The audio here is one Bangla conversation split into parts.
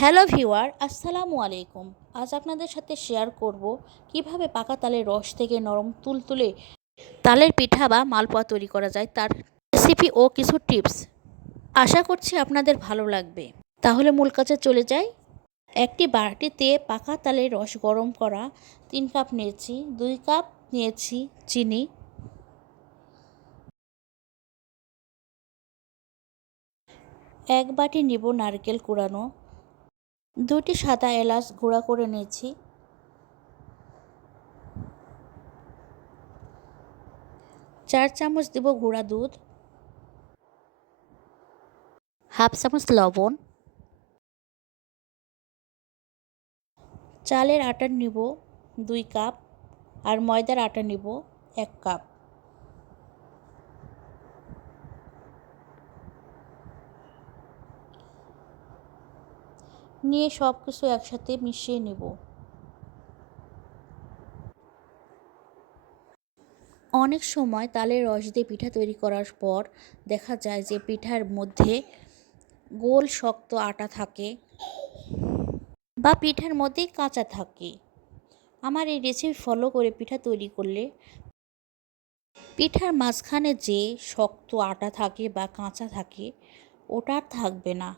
হ্যালো ভিউয়ার, আসসালামু আলাইকুম। আজ আপনাদের সাথে শেয়ার করব কিভাবে পাকা তালের রস থেকে নরম তুলতুলে তালের পিঠা বা মালপোয়া তৈরি করা যায়, তার রেসিপি ও কিছু টিপস। আশা করছি আপনাদের ভালো লাগবে। তাহলে মূল কাজে চলে যাই। একটি বাটিতে পাকা তালের রস গরম করা 3 কাপ নিয়েছি। 2 কাপ নিয়েছি চিনি, 1 বাটি নিব নারকেল কুড়ানো, 2টি সাদা এলাচ গুঁড়া করে নিয়েছি, 4 চামচ দেব গুঁড়া দুধ, হাফ চামচ লবণ, চালের আটা নিব 2 কাপ আর ময়দার আটা নিব 1 কাপ। নিয়ে সব কিছু একসাথে মিশিয়ে নেব। অনেক সময় তালের রস দিয়ে পিঠা তৈরি করার পর দেখা যায় যে পিঠার মধ্যে গোল শক্ত আটা থাকে বা পিঠার মধ্যেই কাঁচা থাকে। আমার এই রেসিপি ফলো করে পিঠা তৈরি করলে পিঠার মাঝখানে যে শক্ত আটা থাকে বা কাঁচা থাকে ওটা আর থাকবে না।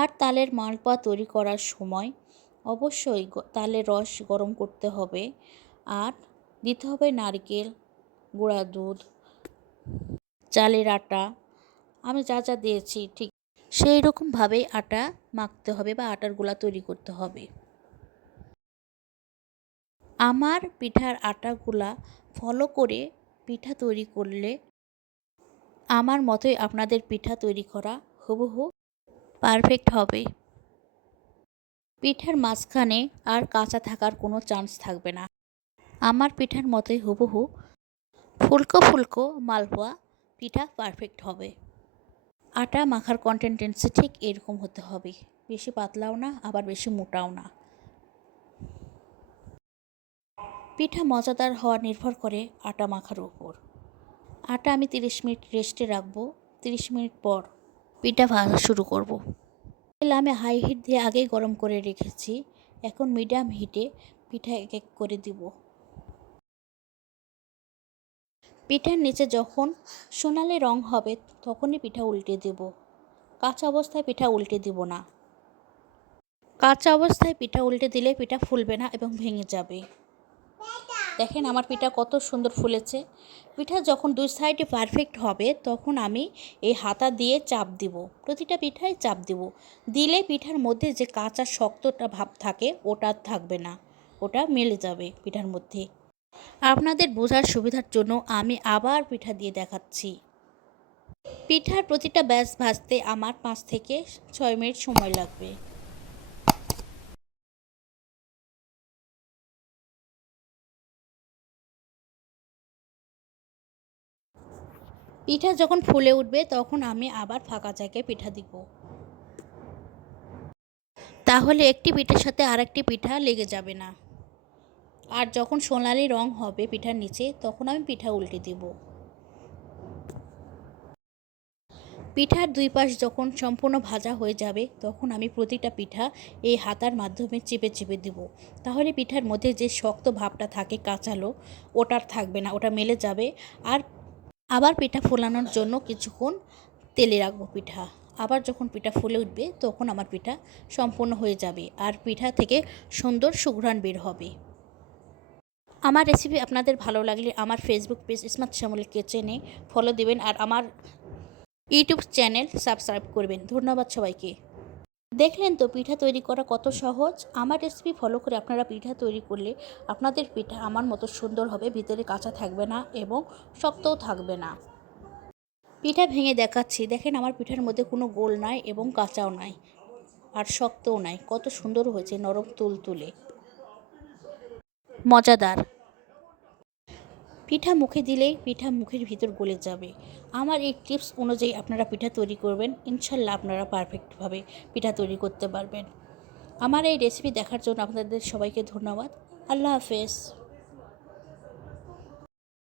আর তালের মালপোয়া তৈরি করার সময় অবশ্যই তালের রস গরম করতে হবে আর দিতে হবে নারকেল, গুঁড়া দুধ, চালের আটা। আমি যা যা দিয়েছি ঠিক সেই রকমভাবেই আটা মাখতে হবে বা আটার গোলা তৈরি করতে হবে। আমার পিঠার আটাগুলা ফলো করে পিঠা তৈরি করলে আমার মতোই আপনাদের পিঠা তৈরি করা হুবহু পারফেক্ট হবে। পিঠার মাঝখানে আর কাঁচা থাকার কোনো চান্স থাকবে না। আমার পিঠার মতোই হুবহু ফুলকো ফুলকো মালপোয়া পিঠা পারফেক্ট হবে। আটা মাখার কনসিস্টেন্সি ঠিক এরকম হতে হবে, বেশি পাতলাও না আবার বেশি মোটাও না। পিঠা মজাদার হওয়া নির্ভর করে আটা মাখার উপর। আটা আমি 30 মিনিট রেস্টে রাখবো। 30 মিনিট পর পিঠা ভাজা শুরু করব। তেল আমি হাই হিট দিয়ে আগেই গরম করে রেখেছি। এখন মিডিয়াম হিটে পিঠা এক এক করে দিব। পিঠার নিচে যখন সোনালি রং হবে তখনই পিঠা উল্টে দেব। কাঁচা অবস্থায় পিঠা উল্টে দিব না। কাঁচা অবস্থায় পিঠা উল্টে দিলে পিঠা ফুলবে না এবং ভেঙে যাবে। দেখেন আমার পিঠা কত সুন্দর ফুলেছে। পিঠা যখন 2 সাইডে পারফেক্ট হবে তখন আমি এই হাতা দিয়ে চাপ দিব। প্রতিটা পিঠায় চাপ দিব। দিলে পিঠার মধ্যে যে কাঁচা শক্তটা ভাব থাকে ওটা থাকবে না, ওটা মিলে যাবে পিঠার মধ্যে। আপনাদের বোঝার সুবিধার জন্য আমি আবার পিঠা দিয়ে দেখাচ্ছি। পিঠার প্রতিটা ব্যাচ ভাজতে আমার 5 থেকে 6 মিনিট সময় লাগবে। পিঠা যখন ফুলে উঠবে তখন আমি আবার ফাঁকা জায়গায় পিঠা দিব। তাহলে একটি পিঠার সাথে আরেকটি পিঠা লেগে যাবে না। আর যখন সোনালি রং হবে পিঠার নিচে তখন আমি পিঠা উল্টে দেব। পিঠার 2 পাশ যখন সম্পূর্ণ ভাজা হয়ে যাবে তখন আমি প্রতিটা পিঠা এই হাতার মাধ্যমে চেপে চেপে দেব। তাহলে পিঠার মধ্যে যে শক্ত ভাবটা থাকে কাঁচালো ওটার থাকবে না, ওটা মেলে যাবে। আর আবার পিঠা ফোলানোর জন্য কিছুক্ষণ তেলে রাখবো পিঠা। আবার যখন পিঠা ফুলে উঠবে তখন আমার পিঠা সম্পূর্ণ হয়ে যাবে আর পিঠা থেকে সুন্দর সুঘ্রাণ বের হবে। আমার রেসিপি আপনাদের ভালো লাগলে আমার ফেসবুক পেজ স্মার্ট শ্যামল কিচেনে ফলো দেবেন আর আমার ইউটিউব চ্যানেল সাবস্ক্রাইব করবেন। ধন্যবাদ সবাইকে। দেখলেন তো পিঠা তৈরি করা কত সহজ। আমার রেসিপি ফলো করে আপনারা পিঠা তৈরি করলে আপনাদের পিঠা আমার মতো সুন্দর হবে, ভিতরে কাঁচা থাকবে না এবং শক্তও থাকবে না। পিঠা ভেঙে দেখাচ্ছি। দেখেন আমার পিঠার মধ্যে কোনো গোল নাই এবং কাঁচাও নাই আর শক্তও নাই। কত সুন্দর হয়েছে, নরম তুলতুলে মজাদার। পিঠা মুখে দিলেই পিঠা মুখের ভিতর গলে যাবে। আমার এই টিপস অনুযায়ী আপনারা পিঠা তৈরি করবেন, ইনশাল্লাহ আপনারা পারফেক্টভাবে পিঠা তৈরি করতে পারবেন। আমার এই রেসিপি দেখার জন্য আপনাদের সবাইকে ধন্যবাদ। আল্লাহ হাফেজ।